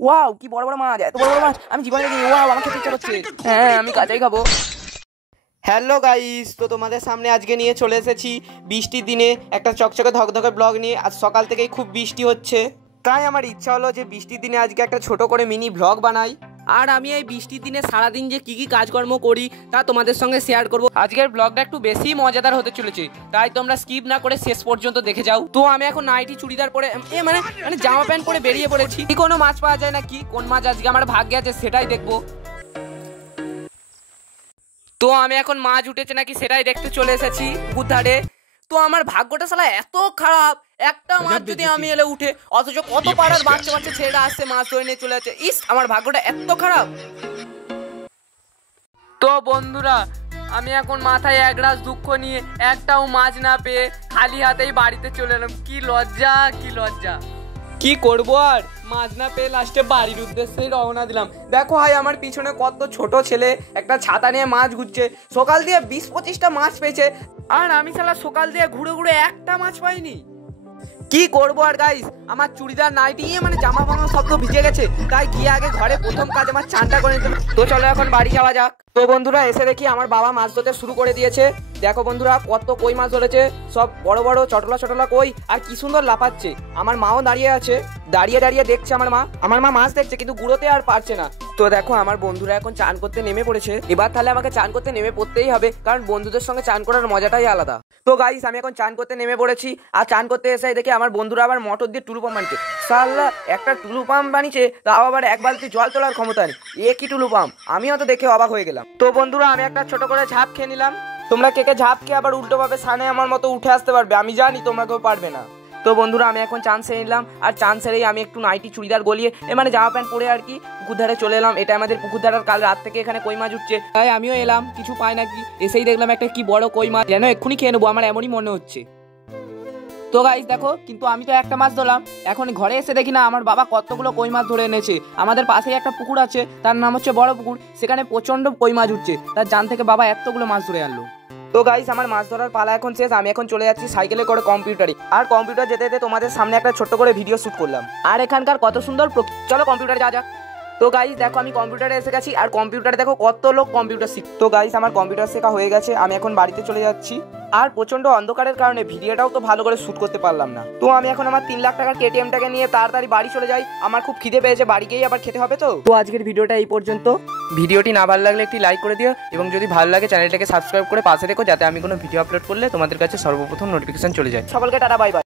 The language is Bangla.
ওয়াও কি বড় বড় মাছ, এত বড় বড় মাছ আমি জীবনে দেখিনি। ওয়াও আমার খেতে ইচ্ছা করছে। হ্যাঁ আমি কাঁচাই খাবো। হ্যালো গাইস, তো তোমাদের সামনে আজকে নিয়ে চলে এসেছি বৃষ্টির দিনে একটা চকচকে ধকধকে ব্লগ নিয়ে। আজ সকাল থেকেই খুব বৃষ্টি হচ্ছে, তাই আমার ইচ্ছা হলো যে বৃষ্টির দিনে আজকে একটা ছোট করে মিনি ব্লগ বানাই। আর আমি এই বৃষ্টির দিনে সারাদিন যে কি কি কাজকর্ম করি তা তোমাদের সঙ্গে শেয়ার করব। আজকের ব্লগটা একটু বেশি মজাদার হতে চলেছে, তাই তোমরা স্কিপ না করে শেষ পর্যন্ত দেখে যাও। তো আমি এখন নাইটি চুড়িদার পরে মানে জামা প্যান্ট পরে বেরিয়ে পড়েছি। কি কোনো মাছ পাওয়া যায় না, কি কোন মাছ আজকে আমার ভাগ্যে আছে সেটাই দেখবো। তো আমি এখন মাছ উঠেছে নাকি সেটাই দেখতে চলে এসেছি পুকুর ধারে। তো আমার ভাগ্যটা শালা এত খারাপ, একটা মাছ যদি আমি এলে উঠে, অথচ কত পাড়ার বাচ্চা বাচ্চা ছেলেরা আসছে মাছ ধরে নিয়ে চলে যাচ্ছে। ইস আমার ভাগ্যটা এত খারাপ। তো বন্ধুরা আমি এখন মাথায় একরাশ দুঃখ নিয়ে একটাও মাছ না পেয়ে খালি হাতেই বাড়িতে চলে এলাম। কি লজ্জা কি লজ্জা। কি করবো আর, মাছ না পেয়ে লাস্টে বাড়ির উদ্দেশ্যেই রওনা দিলাম। দেখো ভাই আমার পিছনে কত ছোট ছেলে একটা ছাতা নিয়ে মাছ ঘুরছে। সকাল দিয়ে 20-25টা মাছ পেয়েছে, আর আমি শালা সকাল দিয়ে ঘুরে ঘুরে একটা মাছ পাইনি। কি করবো আর গাইস, আমার চুড়িদার নাইটি মানে জামা ফামা সব তো ভিজে গেছে, তাই গিয়ে আগে ঘরে প্রথম কাজ আমার চানটা করে নিতে। তো চলো এখন বাড়ি যাওয়া যাক। তো বন্ধুরা এসে দেখি আমার বাবা মাছ ধরতে শুরু করে দিয়েছে। দেখো বন্ধুরা কত কই মাছ ধরেছে, সব বড় বড় চটলা চটলা কই, আর কি সুন্দর লাফাচ্ছে। আমার মাও দাঁড়িয়ে আছে, দাঁড়িয়ে দাঁড়িয়ে দেখছে। আমার মা মাছ দেখছে কিন্তু গুঁড়োতে আর পারছে না। তো দেখো আমার বন্ধুরা এখন চান করতে নেমে পড়েছে। এবার তাহলে আমাকে চান করতে নেমে পড়তেই হবে, কারণ বন্ধুদের সঙ্গে চান করার মজাটাই আলাদা। তো গাইস আমি এখন চান করতে নেমে পড়েছি, আর চান করতে এসে দেখি আমার বন্ধুরা আবার মোটর দিয়ে টুলু পাম্প বানিয়েছে। সাল্লা একটা টুলু পাম্প বানিয়েছে, তাও আবার এক বালতি জল তোলার ক্ষমতা নেই। এ কি টুলু পাম্প, আমিও তো দেখে অবাক হয়ে গেলাম। তো বন্ধুরা আমি একটা ছোট করে ঝাঁপ খেয়ে নিলাম। তোমরা কে কে ঝাঁপ খেয়ে আবার উল্টো ভাবে সানে আমার মতো উঠে আসতে পারবে, আমি জানি তোমরা কেউ পারবে না। তো বন্ধুরা আমি এখন চান সেরে নিলাম, আর চান সেরেই আমি একটু নাইটি চুড়িদার গলিয়ে মানে জামা প্যান্ট পরে আর কি পুকুর ধারে চলে এলাম। এটা আমাদের পুকুর ধারের, কাল রাত থেকে এখানে কই মাছ উঠছে, তাই আমিও এলাম। কিছু পাই নাকি, এসেই দেখলাম একটা কি বড় কই মাছ, যেন এক্ষুনি খেয়ে নেবো, আমার এমনই মনে হচ্ছে। তো গাইস দেখো, কিন্তু আমি তো একটা মাছ ধরলাম, এখন ঘরে এসে দেখি না আমার বাবা কতগুলো কই মাছ ধরে এনেছে। আমাদের পাশেই একটা পুকুর আছে, তার নাম হচ্ছে বড় পুকুর, সেখানে প্রচন্ড কই মাছ উঠছে, তার জান থেকে বাবা এতগুলো মাছ ধরে আনলো। তো গাইস আমার মাছ ধরার পালা এখন শেষ, আমি এখন চলে যাচ্ছি সাইকেলে করে কম্পিউটারে। আর কম্পিউটার যেতে যেতে তোমাদের সামনে একটা ছোট্ট করে ভিডিও শুট করলাম, আর এখানকার কত সুন্দর চলো কম্পিউটারে যা যাক। তো গাইস দেখো আমি কম্পিউটারে এসে গেছি, আর কম্পিউটারে দেখো কত লোক কম্পিউটার শিখ। তো গাইস আমার কম্পিউটার শেখা হয়ে গেছে, আমি এখন বাড়িতে চলে যাচ্ছি। আর প্রচন্ড অন্ধকারের কারণে ভিডিওটাও তো ভালো করে শুট করতে পারলাম না। তো আমি এখন আমার 3 লাখ টাকার কেটিএমটাকে নিয়ে তাড়াতাড়ি বাড়ি চলে যাই, আমার খুব খিদে পেয়েছে, বাড়ি গিয়েই আবার খেতে হবে। তো আজকের ভিডিওটা এই পর্যন্ত। ভিডিওটি না ভালো লাগলে একটি লাইক করে দিও, এবং যদি ভালো লাগে চ্যানেলটাকে সাবস্ক্রাইব করে পাশে রেখো, যাতে আমি কোনো ভিডিও আপলোড করলে তোমাদের কাছে সর্বপ্রথম নোটিফিকেশন চলে যায়। সকলকে টাটা বাই বাই।